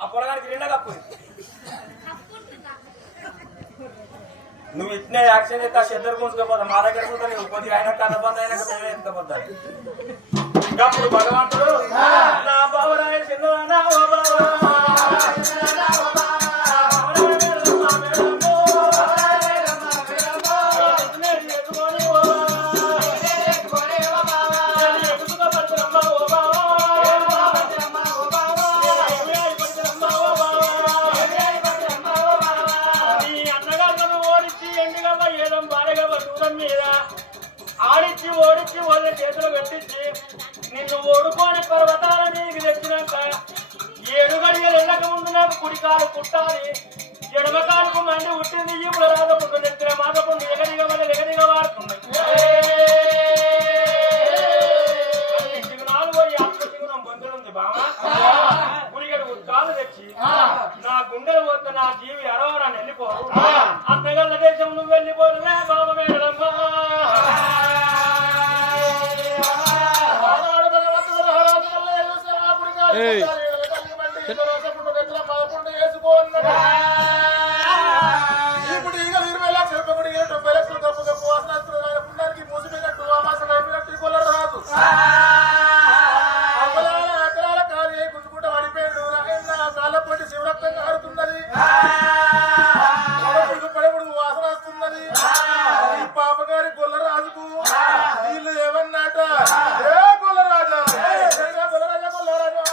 ఆ పొలగానికి నిండా కప్పు నువ్వు ఇట్నే యాక్షన్ చేస్తే ఆ చెద్దరు కూర్చుకోపోతా మా దగ్గర కూడా నువ్వు కొద్దిగా అయినా కథబంద అయినా మేమే ఎత్తుకపోతా అప్పుడు భగవంతుడు నా బావరాయ చిన్న ఓ బావా ఆడిచ్చి ఓడిచ్చి వాళ్ళ చేతులు పెట్టించి నిన్ను ఓడుకోని పర్వతాల నీకు తెచ్చినాక 7 గడియలు వెళ్ళక ముందు నాకు కుడికాలు కుట్టాలి ఎడమకాలకు మండి ఉట్టింది ఇప్పుడు రాగపుండు తెచ్చిన మాగపుండు ఎగరిగా వల్ల ఎగరిగా వాడుతున్నాయి సిగ్నాలు పోయి ఆత్మశిగుణం పొందుతుంది బావా గురిగడు ఉత్కాలు తెచ్చి నా గుండెలు పోతే నా జీవి అరవరాన్ని వెళ్ళిపోరు అంతగల్ల దేశం నువ్వు వెళ్ళిపోరు బాబా మేడమ్మా ఇప్పుడు ఈగలు 20 లక్షలు 90 లక్షలు గప్పు గప్పు వాసనానికి మూసిపోయినట్టు అమాసం అయిపోయినట్టు కొల్ల రాదు అక్కడాల కాదు గుంజుకుంట పడిపోయాడు కాళ్ళపట్టి శివరక్తంగా ఆడుతున్నది పడబుడు వాసన వస్తున్నది ఈ పాపగారి గొల్లరాజుకు వీళ్ళు ఏమన్నాట ఏ గొల్లరాజా గొల్లరాజా గొల్లరాజా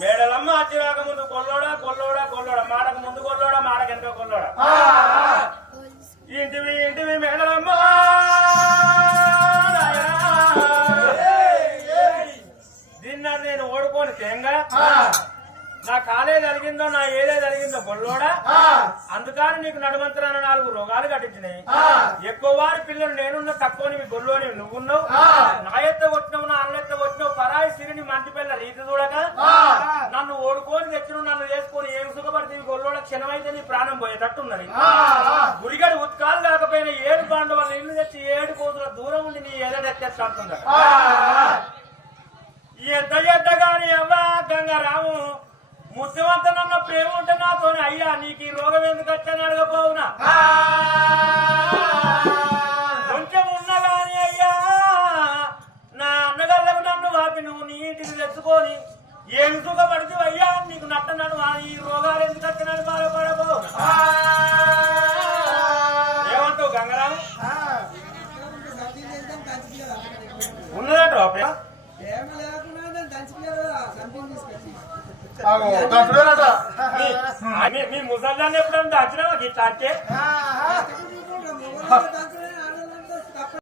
మేడలమ్మ అచ్చిరాక ముందు కొల్లోడా కొల్లోడా కొల్లోడా మాటకు ముందు కొల్లోడా మాటకు వెనక కొల్లోడా ఇంటివి ఇంటివి మేడలమ్మ దీన్ని నేను ఓడుకోని తేంగా నా కాలే జరిగిందో నా ఏదే జరిగిందో గొల్లోడా అందుకని నీకు నడుమంతరాన 4 రోగాలు కట్టించినాయి ఎక్కువ వారి పిల్లలు నేనున్న తక్కువ నీవి గొల్లోని నువ్వున్నావు నా ఎత్త కొట్టినావు నా అన్నెత్త కొట్టినావు పరాయి సిరిని మంచి పిల్ల రీతి చూడక నన్ను ఓడుకొని తెచ్చిన నన్ను చేసుకొని ఏం సుఖపడితే గొల్లోడ క్షణమైతే నీ ప్రాణం పోయేటట్టున్నది గురిగడి ఉత్కాలు కాకపోయినా 7 పాండవుల ఇల్లు తెచ్చి 7 కోతుల దూరం ఉండి నీ ఎదడెత్తేస్తుందా ఎంత గాని అవ్వా గంగారాము ముత్యవంతనన్న ప్రేమ ఉంటే నాతోనే అయ్యా నీకు ఈ రోగం ఎందుకు వచ్చాను అడగపోవునా కొంచెం ఉన్నా గాని అయ్యా నా అన్నగాళ్ళకు నన్ను వాపి నువ్వు నీ ఇంటికి తెచ్చుకొని ఏమి సుఖపడితే అయ్యా నీకు నట్టన్నాను ఈ రోగాలు ఎందుకు వచ్చానని బాధపడబోవునా ఏమంటావు గంగరాము ఉన్నదట మీ ముసల్దాన్ని ఎప్పుడన్నా దాచినావా ఇట్లా అంటే